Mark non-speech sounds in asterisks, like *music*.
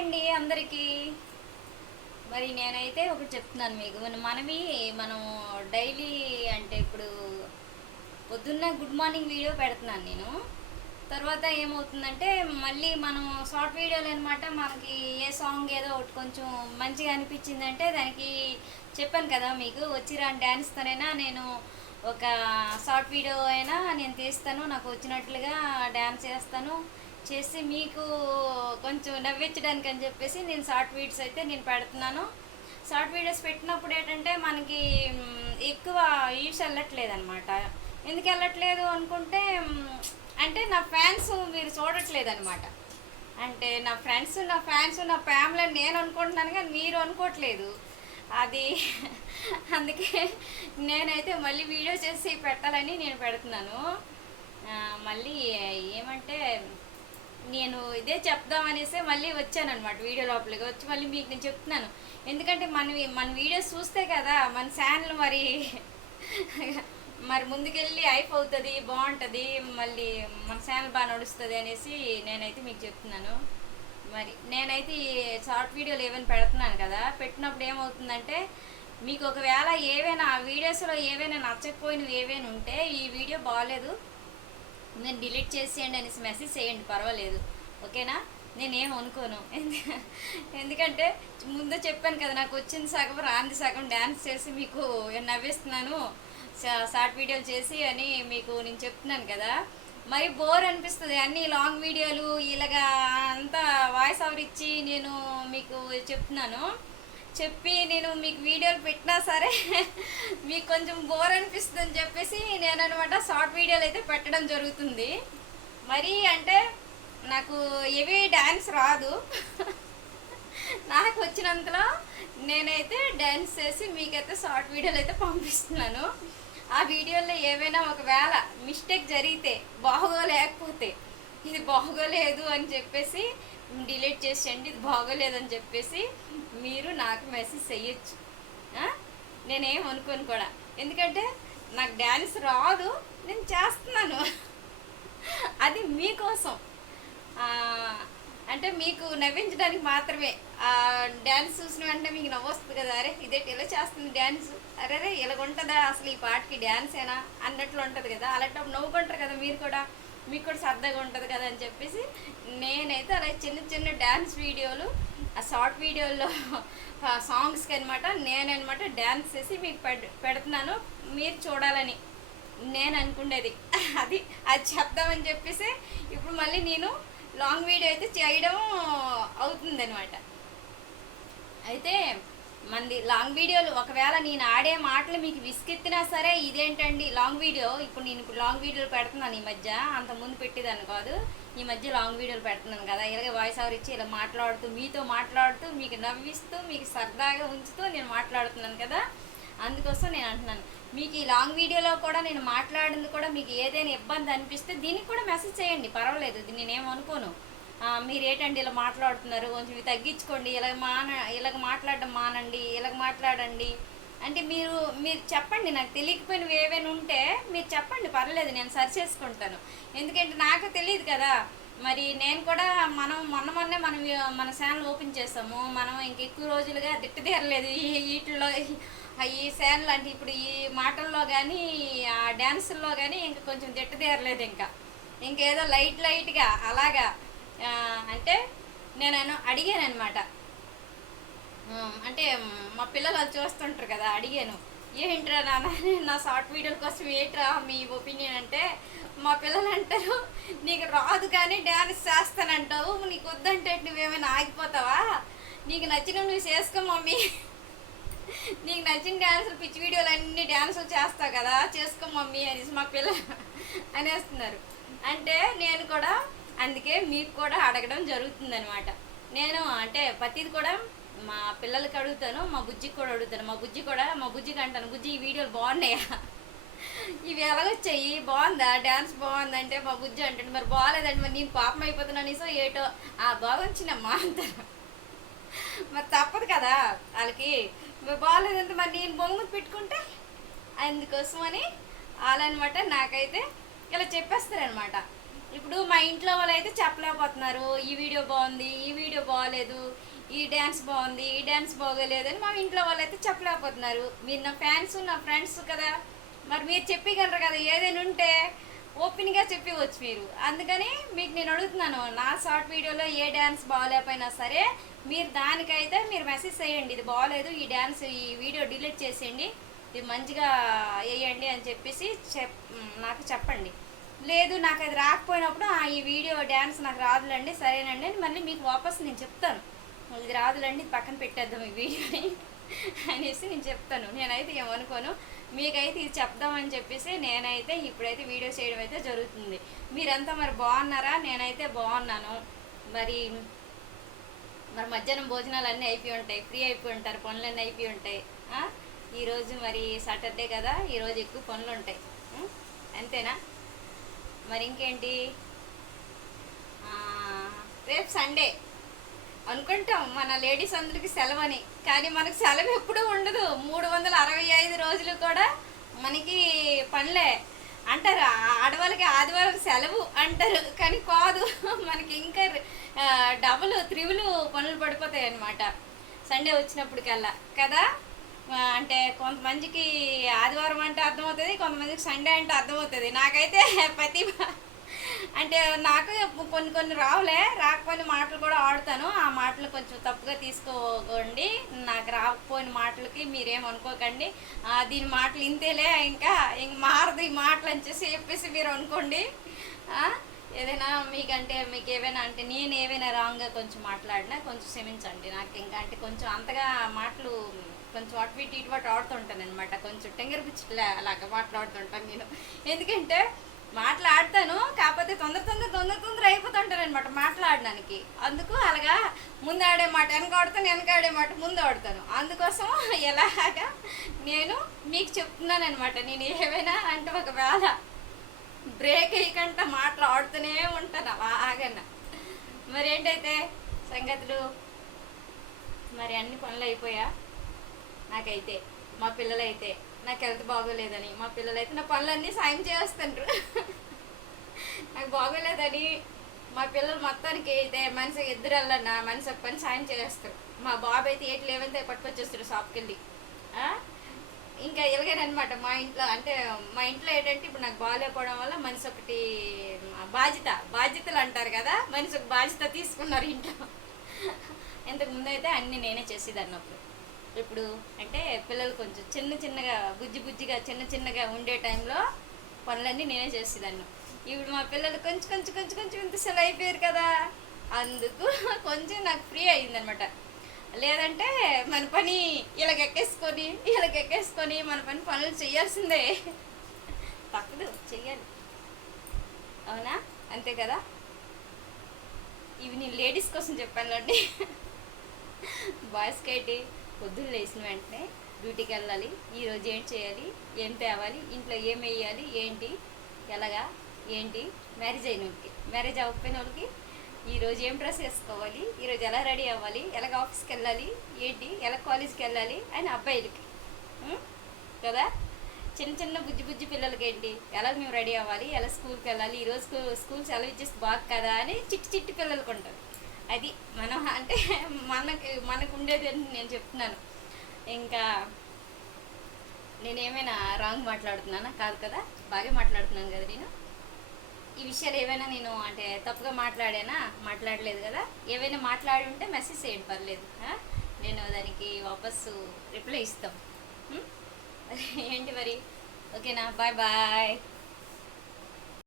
అండి అందరికీ. మరి నేనైతే ఒకటి చెప్తున్నాను మీకు. మన మనవి మనం డైలీ అంటే ఇప్పుడు పొద్దున్న గుడ్ మార్నింగ్ వీడియో పెడుతున్నాను నేను. తర్వాత ఏమవుతుందంటే మళ్ళీ మనం షార్ట్ వీడియోలు అనమాట మనకి ఏ సాంగ్ ఏదో ఒకటి కొంచెం మంచిగా అనిపించిందంటే దానికి చెప్పాను కదా మీకు. వచ్చిరా డ్యాన్స్తోనైనా నేను ఒక షార్ట్ వీడియో అయినా నేను తీస్తాను. నాకు వచ్చినట్లుగా డ్యాన్స్ చేస్తాను. చేసి మీకు కొంచెం నవ్వించడానికి అని చెప్పేసి నేను షార్ట్ వీడియోస్ అయితే నేను పెడుతున్నాను. షార్ట్ వీడియోస్ పెట్టినప్పుడు ఏంటంటే మనకి ఎక్కువ వ్యూస్ వెళ్ళట్లేదు అనమాట ఎందుకు వెళ్ళట్లేదు అనుకుంటే అంటే నా ఫ్యాన్స్ మీరు చూడట్లేదు అనమాట అంటే నా ఫ్రెండ్స్ నా ఫ్యాన్స్ నా ఫ్యామిలీ అని నేను అనుకుంటున్నాను కానీ మీరు అనుకోవట్లేదు. అది *laughs* అందుకే నేనైతే మళ్ళీ వీడియో చేసి పెట్టాలని నేను పెడుతున్నాను. మళ్ళీ ఏమంటే నేను ఇదే చెప్దామనేసి మళ్ళీ వచ్చాను అనమాట వీడియో లోపలికి. వచ్చి మళ్ళీ మీకు నేను చెప్తున్నాను. ఎందుకంటే మన మన వీడియోస్ చూస్తే కదా మన ఛానల్ మరి *laughs* మరి ముందుకెళ్ళి ఐఫ్ అవుతుంది బాగుంటుంది మళ్ళీ మన ఛానల్ బాగా నడుస్తుంది అనేసి నేనైతే మీకు చెప్తున్నాను. మరి నేనైతే షార్ట్ వీడియోలు ఏమైనా పెడుతున్నాను కదా పెట్టినప్పుడు ఏమవుతుందంటే మీకు ఒకవేళ ఏవైనా ఆ వీడియోస్లో ఏవైనా నచ్చకపోయినవి ఏవైనా ఉంటే ఈ వీడియో బాగాలేదు నేను డిలీట్ చేసేయండి అనేసి మెసేజ్ చేయండి పర్వాలేదు. ఓకేనా? నేనేం అనుకోను. *laughs* ఎందుకంటే ముందు చెప్పాను కదా నాకు వచ్చింది సగం రాంది సగం డ్యాన్స్ చేసి మీకు నవ్విస్తున్నాను? షార్ట్ వీడియోలు చేసి అని మీకు నేను చెప్తున్నాను కదా. మరి బోర్ అనిపిస్తుంది. అన్ని లాంగ్ వీడియోలు ఇలాగా అంతా వాయిస్ ఓవర్ ఇచ్చి నేను మీకు చెప్తున్నాను. చెప్పి నేను మీకు వీడియోలు పెట్టినా సరే *laughs* మీకు కొంచెం బోర్ అనిపిస్తుంది అని చెప్పేసి నేను అనమాట షార్ట్ వీడియోలు అయితే పెట్టడం జరుగుతుంది. మరి అంటే నాకు ఏవి డ్యాన్స్ రాదు. *laughs* నాకు వచ్చినంతలో నేనైతే డ్యాన్స్ చేసి మీకైతే షార్ట్ వీడియోలు అయితే పంపిస్తున్నాను. ఆ వీడియోలో ఏవైనా ఒకవేళ మిస్టేక్ జరిగితే బాగోలేకపోతే ఇది బాగోలేదు అని చెప్పేసి డిలీట్ చేసేయండి ఇది బాగోలేదని చెప్పేసి మీరు నాకు మెసేజ్ చెయ్యొచ్చు. నేనేం అనుకోను కూడా. ఎందుకంటే నాకు డ్యాన్స్ రాదు నేను చేస్తున్నాను. అది మీకోసం. అంటే మీకు నవ్వించడానికి మాత్రమే. డ్యాన్స్ చూసిన వెంటనే మీకు నవ్వొస్తుంది కదా అరే ఇదేంటి ఇలా చేస్తుంది డ్యాన్స్ అరే రే ఇలాగుంటుందా? అసలు ఈ పాటకి డ్యాన్స్ ఏనా అన్నట్లు ఉంటుంది కదా అలాంటప్పుడు నవ్వుకుంటారు కదా మీరు కూడా. మీకు కూడా సరదాగా ఉంటుంది కదా అని చెప్పేసి నేనైతే అలా చిన్న చిన్న డ్యాన్స్ వీడియోలు ఆ షార్ట్ వీడియోల్లో సాంగ్స్కి అనమాట నేనమాట డ్యాన్స్ చేసి మీకు పెడ్ పెడుతున్నాను. మీరు చూడాలని నేను అనుకునేది. అది అది చెప్దామని చెప్పేసి ఇప్పుడు మళ్ళీ నేను లాంగ్ వీడియో అయితే చేయడం అవుతుంది అనమాట అయితే మంది లాంగ్ వీడియోలు ఒకవేళ నేను ఆడే మాటలు మీకు విసుకెత్తినా సరే ఇదేంటండి? Long video? ఇప్పుడు నేను ఇప్పుడు లాంగ్ వీడియోలు పెడుతున్నాను ఈ మధ్య. అంత ముందు పెట్టేదాన్ని కాదు. ఈ మధ్య లాంగ్ వీడియోలు పెడుతున్నాను కదా. ఇలాగే వాయిస్ ఓవర్ ఇచ్చి ఇలా మాట్లాడుతూ మీతో మాట్లాడుతూ మీకు నవ్విస్తూ మీకు సరదాగా ఉంచుతూ నేను మాట్లాడుతున్నాను కదా. అందుకోసం నేను అంటున్నాను. మీకు ఈ లాంగ్ వీడియోలో కూడా నేను మాట్లాడింది కూడా మీకు ఏదైనా ఇబ్బంది అనిపిస్తే దీనికి కూడా మెసేజ్ చేయండి. పర్వాలేదు. ఇది నేనేం అనుకోను. మీరు ఏంటండి ఇలా మాట్లాడుతున్నారు? కొంచెం ఇవి తగ్గించుకోండి. ఇలాగ మాన ఇలాగ మాట్లాడడం మానండి. ఇలాగ మాట్లాడండి. అంటే మీరు మీరు చెప్పండి. నాకు తెలియకపోయినవి ఏవైనా ఉంటే మీరు చెప్పండి. పర్లేదు నేను సరి చేసుకుంటాను. ఎందుకంటే నాకు తెలియదు కదా. మరి నేను కూడా మనం మొన్న మొన్నే మనం మన ఛానల్ ఓపెన్ చేసాము. మనం ఇంక ఎక్కువ రోజులుగా దిట్టదేరలేదు ఈ వీటిల్లో ఈ ఛానల్ అంటే ఇప్పుడు ఈ మాటల్లో కానీ ఆ డ్యాన్సుల్లో కానీ ఇంకా కొంచెం దిట్టదేరలేదు ఇంకా. ఇంకేదో లైట్ లైట్గా అలాగా. అంటే నేను అడిగాను అనమాట అంటే మా పిల్లలు అది చూస్తుంటారు కదా అడిగాను. ఏంట్రా నాన్న నా షార్ట్ వీడియోల కోసం ఏంట్రా మీ ఒపీనియన్ అంటే మా పిల్లలు అంటారు నీకు రాదు కానీ డ్యాన్స్ చేస్తానంటావు నీకు వద్దంటే నువ్వేమైనా ఆగిపోతావా? నీకు నచ్చిన నువ్వు చేసుకో మమ్మీ. నీకు నచ్చిన డ్యాన్సులు పిచ్చి వీడియోలు అన్ని డ్యాన్సులు చేస్తావు కదా చేసుకో మమ్మీ అనేసి మా పిల్లలు అనేస్తున్నారు. అంటే నేను కూడా అందుకే మీకు కూడా అడగడం జరుగుతుందనమాట నేను అంటే ప్రతిది కూడా మా పిల్లలకి అడుగుతాను మా బుజ్జికి కూడా అడుగుతాను. మా బుజ్జి కూడా మా బుజ్జికి అంటాను బుజ్జి ఈ వీడియోలు బాగున్నాయా? ఇవి ఎలాగొచ్చాయి? బాగుందా? డ్యాన్స్ బాగుందంటే మా బుజ్జి అంటాడు మరి బాగాలేదండి మరి నేను పాపం అయిపోతున్నాను సో ఏటో? ఆ బాగొచ్చినమ్మా అంటారు. మరి తప్పదు కదా వాళ్ళకి. బాగాలేదంటే మరి నేను బొమ్మకు పెట్టుకుంటే అందుకోసమని వాళ్ళనమాట నాకైతే ఇలా చెప్పేస్తారనమాట ఇప్పుడు మా ఇంట్లో వాళ్ళు అయితే చెప్పలేకపోతున్నారు ఈ వీడియో బాగుంది ఈ వీడియో బాగలేదు ఈ డ్యాన్స్ బాగుంది ఈ డ్యాన్స్ బాగోలేదు అని మా ఇంట్లో వాళ్ళు అయితే చెప్పలేకపోతున్నారు. మీరు నా ఫ్యాన్స్ నా ఫ్రెండ్స్ కదా మరి మీరు చెప్పగలరు కదా ఏదైనా ఉంటే ఓపెన్గా చెప్పవచ్చు మీరు. అందుకని మీకు నేను అడుగుతున్నాను నా షార్ట్ వీడియోలో ఏ డ్యాన్స్ బాగాలేకపోయినా సరే మీరు దానికైతే మీరు మెసేజ్ చేయండి ఇది బాగాలేదు ఈ డ్యాన్స్ ఈ వీడియో డిలీట్ చేసేయండి ఇది మంచిగా వేయండి అని చెప్పేసి చెప్ నాకు చెప్పండి. లేదు నాకు అది రాకపోయినప్పుడు "ఆ, ఈ వీడియో డ్యాన్స్ నాకు రాదులండి సరేనండి అని మళ్ళీ మీకు వాపస్ నేను చెప్తాను. ఇది రాదులండి పక్కన పెట్టేద్దాం ఈ వీడియోని *laughs* అనేసి నేను చెప్తాను. నేనైతే ఏమనుకోను మీకైతే ఇది చెప్దామని చెప్పేసి నేనైతే ఇప్పుడైతే వీడియో చేయడం అయితే జరుగుతుంది. మీరంతా మరి బాగున్నారా? నేనైతే బాగున్నాను. మరి మరి మధ్యాహ్నం భోజనాలు అన్నీ అయిపోయి ఉంటాయి ఫ్రీ అయిపోయి ఉంటారు పనులన్నీ అయిపోయి ఉంటాయి. ఈరోజు మరి సాటర్డే కదా ఈరోజు ఎక్కువ పనులు ఉంటాయి. అంతేనా? మరి ఇంకేంటి రేపు సండే. అనుకుంటాం మన లేడీస్ అందరికి సెలవు అని కానీ మనకు సెలవు ఎప్పుడూ ఉండదు. మూడు వందల అరవై ఐదు రోజులు కూడా మనకి పనులే. అంటారు ఆడవాళ్ళకి ఆదివారం సెలవు అంటారు. కానీ కాదు మనకి ఇంకా డబుల్ త్రివులు పనులు పడిపోతాయి అన్నమాట సండే వచ్చినప్పటికల్లా. కదా? అంటే కొంతమందికి ఆదివారం అంటే అర్థమవుతుంది కొంతమందికి సండే అంటే అర్థమవుతుంది. నాకైతే *laughs* ప్రతి అంటే నాకు కొన్ని కొన్ని రావులే రాకపోయిన మాటలు కూడా ఆడుతాను. ఆ మాటలు కొంచెం తప్పుగా తీసుకోకండి. నాకు రాకపోయిన మాటలకి మీరేం అనుకోకండి. దీని మాటలు ఇంతేలే ఇంకా ఇంక మారదు ఈ మాటలు అని చేసి చెప్పేసి మీరు అనుకోండి. ఏదైనా మీకంటే మీకు ఏవైనా అంటే నేను ఏవైనా రాంగ్గా కొంచెం మాట్లాడినా కొంచెం క్షమించండి. నాకు ఇంకా అంటే కొంచెం అంతగా మాటలు కొంచెం అటు ఇటు ఇటు అటు ఆడుతుంటాను అనమాట కొంచెం టెంగర్ పిచ్చిలా అలాగా మాట్లాడుతుంటాను నేను. ఎందుకంటే మాట్లాడతాను కాకపోతే తొందర తొందర తొందర తొందర అయిపోతుంటాను అనమాట మాట్లాడడానికి. అందుకు అలాగా ముందు ఆడే మాట వెనక ఆడతాను వెనక ఆడే మాట ముందు ఆడతాను. అందుకోసం ఎలాగా నేను మీకు చెప్తున్నాను అనమాట నేను ఏమైనా అంటే ఒకవేళ బ్రేక్ అయ్యకుండా మాట్లాడుతూనే ఉంటాను ఆగన్నా మరి ఏంటైతే సంగతులు? మరి అన్ని పనులు అయిపోయా? నాకైతే మా పిల్లలైతే నాకు హెల్త్ బాగోలేదని మా పిల్లలైతే నా పనులన్నీ సాయం చేస్తుండ్రు నాకు బాగోలేదని మా పిల్లలు మొత్తానికి అయితే మనిషి ఇద్దరు వెళ్ళన్నా మనిషి ఒక పని సాయం చేస్తారు మా బాబు అయితే ఏటి లేవంతే పట్టుకొచ్చేస్తారు షాప్కి వెళ్ళి ఆ? ఇంకా ఇలాగేనమాట మా ఇంట్లో అంటే మా ఇంట్లో ఏంటంటే ఇప్పుడు నాకు బాగాలేకపోవడం వల్ల మనిషి ఒకటి బాధ్యత బాధ్యతలు అంటారు కదా మనిషి ఒక బాధ్యత తీసుకున్నారు ఇంట్లో. ఇంతకు ముందు అయితే అన్నీ నేనే చేసేదాన్ని అప్పుడు. ఇప్పుడు అంటే పిల్లలు కొంచెం చిన్న చిన్నగా బుజ్జి బుజ్జిగా చిన్న చిన్నగా ఉండే టైంలో పనులన్నీ నేనే చేసేదాన్ని. ఇప్పుడు మా పిల్లలు కొంచెం కొంచెం కొంచెం కొంచెం ఇంత సెలవు అయిపోయారు కదా. అందుకు *laughs* కొంచెం నాకు ఫ్రీ అయిందనమాట లేదంటే మన పని ఇలాగెక్కేసుకొని ఇలాగెక్కేసుకొని మన పని పనులు చేయాల్సిందే. తప్పదు చెయ్యాలి. అవునా? అంతే కదా? ఇవి నేను లేడీస్ కోసం చెప్పాను అండి. బాయ్స్కి అయితే పొద్దున్న లేచిన వెంటనే డ్యూటీకి వెళ్ళాలి. ఈరోజు ఏం చేయాలి? ఏం తేవాలి? ఇంట్లో ఏం వేయాలి? ఏంటి? ఎలాగా? ఏంటి? మ్యారేజ్ అయిన వాళ్ళకి. మ్యారేజ్ అవ్వకపోయిన వాళ్ళకి ఈరోజు ఏం డ్రెస్ వేసుకోవాలి? ఈరోజు ఎలా రెడీ అవ్వాలి? ఎలాగ ఆఫీస్కి వెళ్ళాలి? ఏంటి? ఎలా కాలేజ్కి వెళ్ళాలి? అని అబ్బాయిలకి. కదా? చిన్న చిన్న బుజ్జి బుజ్జి పిల్లలకి ఏంటి? ఎలా మేము రెడీ అవ్వాలి? ఎలా స్కూల్కి వెళ్ళాలి? ఈరోజు స్కూల్ స్కూల్ సెలవు ఇచ్చేసి బాగు కదా అని చిట్టి చిట్టి పిల్లలకు ఉంటుంది. అది మనం అంటే మనకి మనకు ఉండేది అని నేను చెప్తున్నాను. ఇంకా నేనేమైనా రాంగ్ మాట్లాడుతున్నానా? కాదు కదా? బాగా మాట్లాడుతున్నాను కదా నేను. ఈ విషయాలు ఏవైనా నేను అంటే తప్పుగా మాట్లాడానా? మాట్లాడలేదు కదా? ఏవైనా మాట్లాడి ఉంటే మెసేజ్ చేయండి పర్లేదు. నేను దానికి వాపస్సు రిప్లై ఇస్తాం. *laughs* ఏంటి మరి? ఓకేనా? Bye bye.